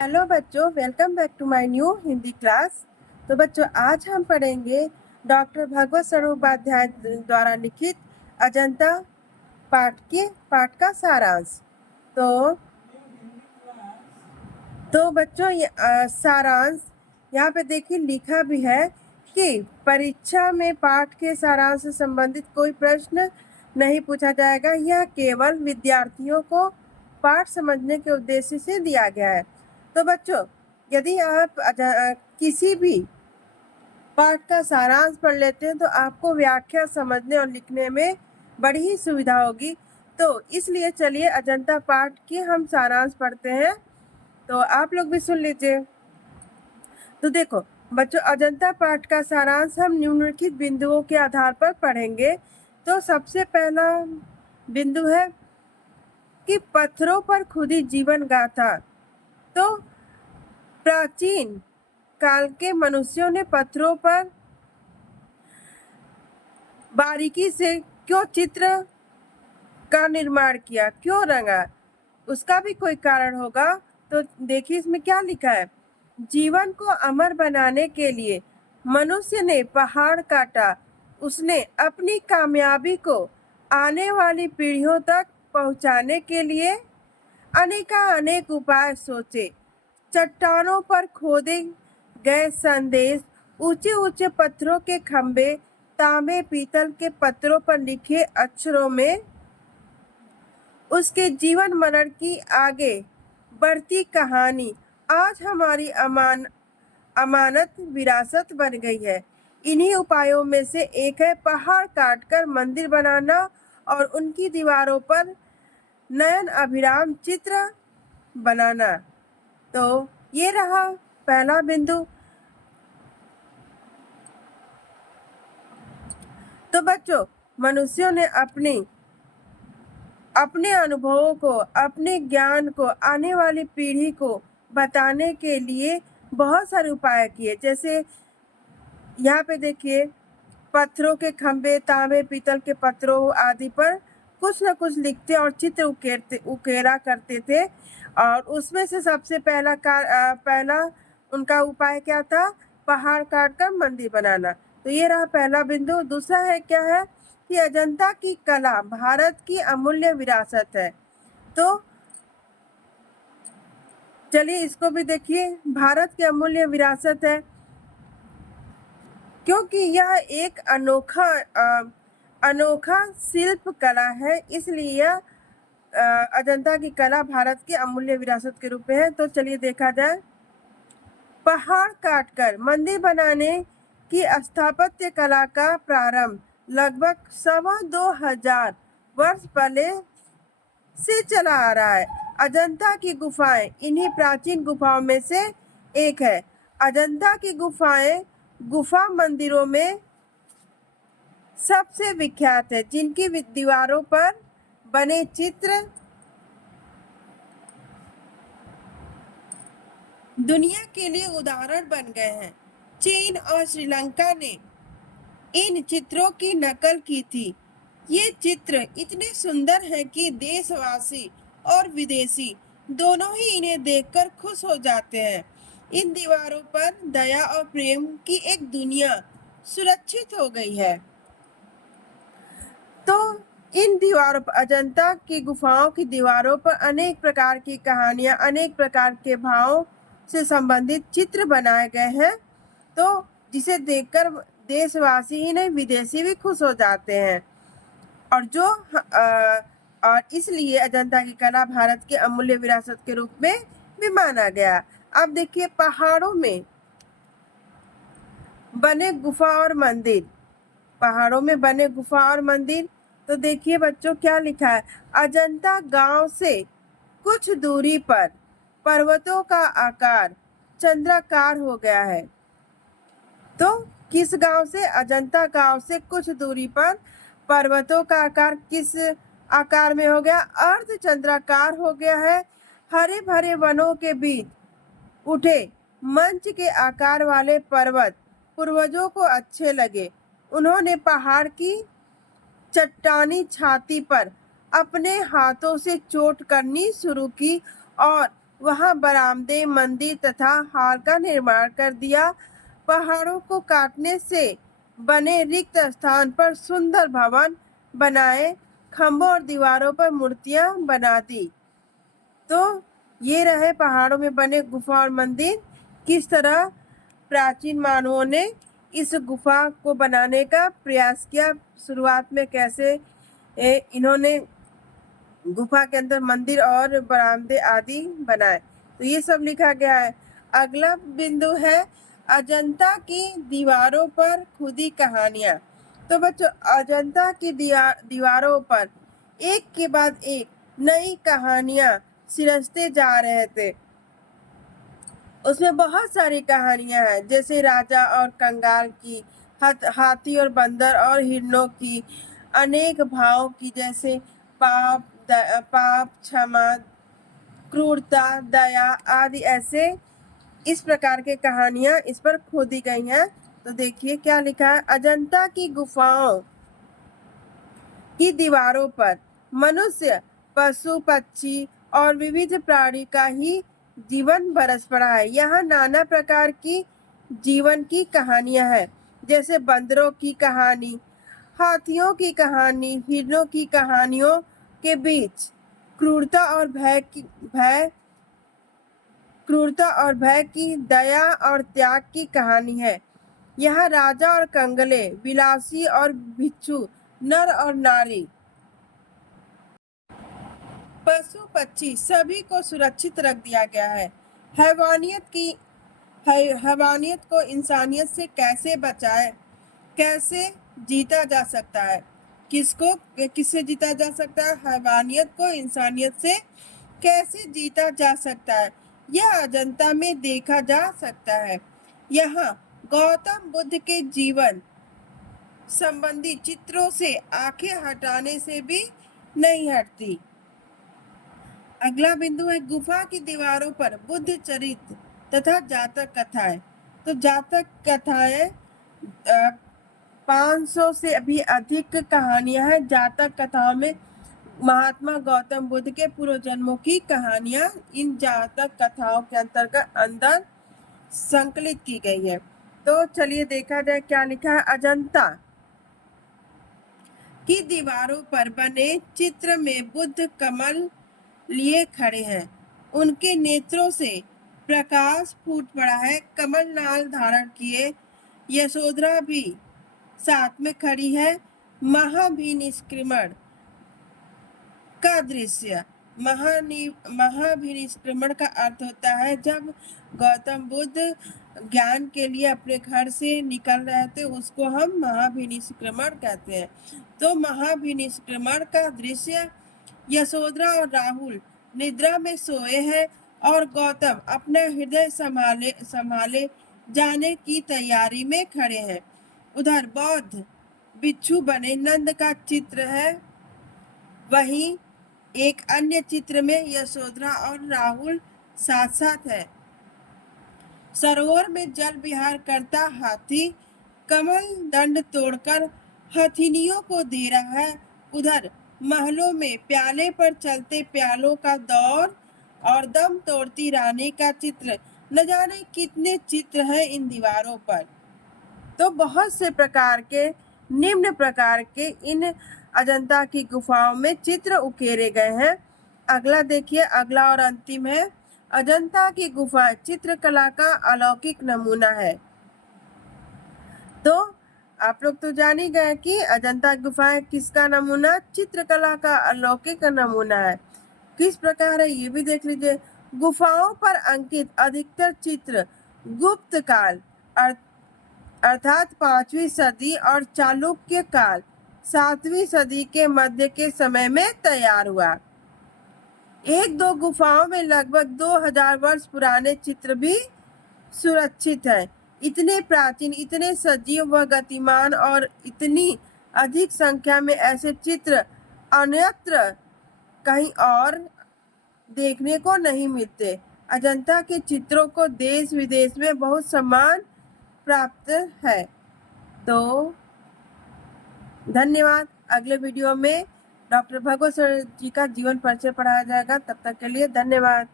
Hello बच्चों, welcome back to my new Hindi class. तो बच्चों, आज हम पढ़ेंगे डॉक्टर भगवत स्वरूप उपाध्याय द्वारा लिखित अजंता पाठ का सारांश। तो बच्चों, सारांश यहाँ पे देखिए लिखा भी है कि परीक्षा में पाठ के सारांश से संबंधित कोई प्रश्न नहीं पूछा जाएगा। यह केवल विद्यार्थियों को पाठ समझने के उद्देश्य से दिया गया है। तो बच्चों, यदि आप किसी भी पाठ का सारांश पढ़ लेते हैं तो आपको व्याख्या समझने और लिखने में बड़ी ही सुविधा होगी। तो इसलिए चलिए अजंता पाठ की हम सारांश पढ़ते हैं, तो आप लोग भी सुन लीजिए। तो देखो बच्चों, अजंता पाठ का सारांश हम निम्नलिखित बिंदुओं के आधार पर पढ़ेंगे। तो सबसे पहला बिंदु है कि पत्थरों पर खुदी जीवन गाथा। तो प्राचीन काल के मनुष्यों ने पत्थरों पर बारीकी से क्यों चित्र का निर्माण किया, क्यों रंगा, उसका भी कोई कारण होगा। तो देखिए इसमें क्या लिखा है। जीवन को अमर बनाने के लिए मनुष्य ने पहाड़ काटा। उसने अपनी कामयाबी को आने वाली पीढ़ियों तक पहुंचाने के लिए अनेक उपाय सोचे। चट्टानों पर खोदे गए संदेश, ऊंचे ऊंचे पत्थरों के खंभे, तांबे पीतल के पत्थरों पर लिखे अक्षरों में उसके जीवन मरण की आगे बढ़ती कहानी आज हमारी अमानत विरासत बन गई है। इन्हीं उपायों में से एक है पहाड़ काटकर मंदिर बनाना और उनकी दीवारों पर नयन अभिराम चित्र बनाना। तो ये रहा पहला बिंदु। तो बच्चों, मनुष्यों ने अपने अनुभवों को, अपने ज्ञान को आने वाली पीढ़ी को बताने के लिए बहुत सारे उपाय किए। जैसे यहाँ पे देखिए, पत्थरों के खंभे, तांबे पीतल के पत्थरों आदि पर कुछ न कुछ लिखते और चित्र उकेरा करते थे। और उसमें से सबसे पहला उनका उपाय क्या था? पहाड़ काटकर मंदिर बनाना। तो ये रहा पहला बिंदु। दूसरा है क्या है कि अजंता की कला भारत की अमूल्य विरासत है। तो चलिए इसको भी देखिए, भारत की अमूल्य विरासत है क्योंकि यह एक अनोखा शिल्प कला है, इसलिए यह अजंता की कला भारत की अमूल्य विरासत के रूप में है। तो चलिए देखा जाए। पहाड़ काटकर मंदिर बनाने की स्थापत्य कला का प्रारंभ लगभग 2,2500 वर्ष पहले से चला आ रहा है। अजंता की गुफाएं इन्हीं प्राचीन गुफाओं में से एक है। अजंता की गुफाएं गुफा मंदिरों में सबसे विख्यात है, जिनकी दीवारों पर बने चित्र दुनिया के लिए उदाहरण बन गए हैं। चीन और श्रीलंका ने इन चित्रों की नकल की थी। ये चित्र इतने सुंदर हैं कि देशवासी और विदेशी दोनों ही इन्हें देखकर खुश हो जाते हैं। इन दीवारों पर दया और प्रेम की एक दुनिया सुरक्षित हो गई है। तो इन दीवारों पर, अजंता की गुफाओं की दीवारों पर अनेक प्रकार की कहानियां, अनेक प्रकार के भावों से संबंधित चित्र बनाए गए हैं। तो जिसे देखकर देशवासी ही नहीं, विदेशी भी खुश हो जाते हैं। और इसलिए अजंता की कला भारत की अमूल्य विरासत के रूप में भी माना गया। अब देखिए, पहाड़ों में बने गुफा और मंदिर, पहाड़ों में बने गुफा और मंदिर। तो देखिए बच्चों क्या लिखा है। अजंता गांव से कुछ दूरी पर पर्वतों का आकार चंद्राकार हो गया है। तो किस गांव से? अजंता गांव से कुछ दूरी पर पर्वतों का आकार किस आकार में हो गया? अर्ध चंद्राकार हो गया है। हरे भरे वनों के बीच उठे मंच के आकार वाले पर्वत पूर्वजों को अच्छे लगे। उन्होंने पहाड़ की चट्टानी छाती पर अपने हाथों से चोट करनी शुरू की और वहां बरामदे, मंदिर तथा हॉल का निर्माण कर दिया। पहाड़ों को काटने से बने रिक्त स्थान पर सुंदर भवन बनाए, खंभों और दीवारों पर मूर्तियां बना दी। तो ये रहे पहाड़ों में बने गुफा और मंदिर। किस तरह प्राचीन मानवों ने इस गुफा को बनाने का प्रयास किया, शुरुआत में कैसे इन्होंने गुफा के अंदर मंदिर और बरामदे आदि बनाए। तो ये सब लिखा गया है। अगला बिंदु है अजंता की दीवारों पर खुदी कहानियां। तो बच्चों, अजंता की दीवारों पर एक के बाद एक नई कहानियां सिरजते जा रहे थे। उसमें बहुत सारी कहानियां हैं, जैसे राजा और कंगाल की, हाथी और बंदर और हिरणों की, अनेक भावों की, जैसे पाप, क्षमा, क्रूरता, दया आदि। ऐसे इस प्रकार के कहानियां इस पर खोदी गई हैं। तो देखिए क्या लिखा है। अजंता की गुफाओं की दीवारों पर मनुष्य, पशु, पक्षी और विविध प्राणी का ही जीवन बरस पड़ा है। यहाँ नाना प्रकार की जीवन की कहानियां हैं, जैसे बंदरों की कहानी, हाथियों की कहानी, हिरणों की कहानियों के बीच क्रूरता और भय की, दया और त्याग की कहानी है। यहाँ राजा और कंगले, विलासी और भिक्षु, नर और नारी, पशु पक्षी सभी को सुरक्षित रख दिया गया है। हैवानियत को इंसानियत से कैसे बचाए, कैसे जीता जा सकता है, किससे जीता जा सकता है, हैवानियत को इंसानियत से कैसे जीता जा सकता है, यह अजंता में देखा जा सकता है। यहाँ गौतम बुद्ध के जीवन संबंधी चित्रों से आंखें हटाने से भी नहीं हटती। अगला बिंदु है गुफा की दीवारों पर बुद्ध चरित्र तथा जातक कथाएं। तो जातक कथाएं 500 से भी अधिक कहानियां हैं। जातक कथाओं में महात्मा गौतम बुद्ध के पूर्व जन्मों की कहानियां इन जातक कथाओं के अंदर संकलित की गई है। तो चलिए देखा जाए क्या लिखा है। अजंता की दीवारों पर बने चित्र में बुद्ध कमल लिए खड़े हैं, उनके नेत्रों से प्रकाश फूट पड़ा है। कमल नाल धारण किए यशोधरा भी साथ में खड़ी है। महाभिनिष्क्रमण का दृश्य, महाभिनिष्क्रमण का अर्थ होता है जब गौतम बुद्ध ज्ञान के लिए अपने घर से निकल रहे थे, उसको हम महाभिनिष्क्रमण कहते हैं। तो महाभिनिष्क्रमण का दृश्य, यशोधरा और राहुल निद्रा में सोए हैं और गौतम अपना हृदय संभाले जाने की तैयारी में खड़े हैं। उधर बौद्ध बिच्छू बने नंद का चित्र है। वहीं एक अन्य चित्र में यशोधरा और राहुल साथ साथ है। सरोवर में जल विहार करता हाथी कमल दंड तोड़कर हथिनियों को दे रहा है। उधर महलों में प्याले पर चलते प्यालों का दौर और दम तोड़ती रानी का चित्र। न जाने कितने चित्र हैं इन दीवारों पर। तो बहुत से प्रकार के, निम्न प्रकार के इन अजंता की गुफाओं में चित्र उकेरे गए हैं। अगला देखिए, अगला और अंतिम है। अजंता की गुफा चित्रकला का अलौकिक नमूना है। तो आप लोग तो जान ही गए कि अजंता गुफाएं किसका नमूना, चित्रकला का अलौकिक नमूना है। किस प्रकार है ये भी देख लीजिए। गुफाओं पर अंकित अधिकतर चित्र गुप्त काल अर्थात 5वीं सदी और चालुक्य काल 7वीं सदी के मध्य के समय में तैयार हुआ। एक दो गुफाओं में लगभग 2000 वर्ष पुराने चित्र भी सुरक्षित हैं। इतने प्राचीन, इतने सजीव व गतिमान और इतनी अधिक संख्या में ऐसे चित्र अन्यत्र कहीं और देखने को नहीं मिलते। अजंता के चित्रों को देश विदेश में बहुत सम्मान प्राप्त है। तो धन्यवाद। अगले वीडियो में डॉक्टर भगवत सर जी का जीवन परिचय पढ़ाया जाएगा। तब तक के लिए धन्यवाद।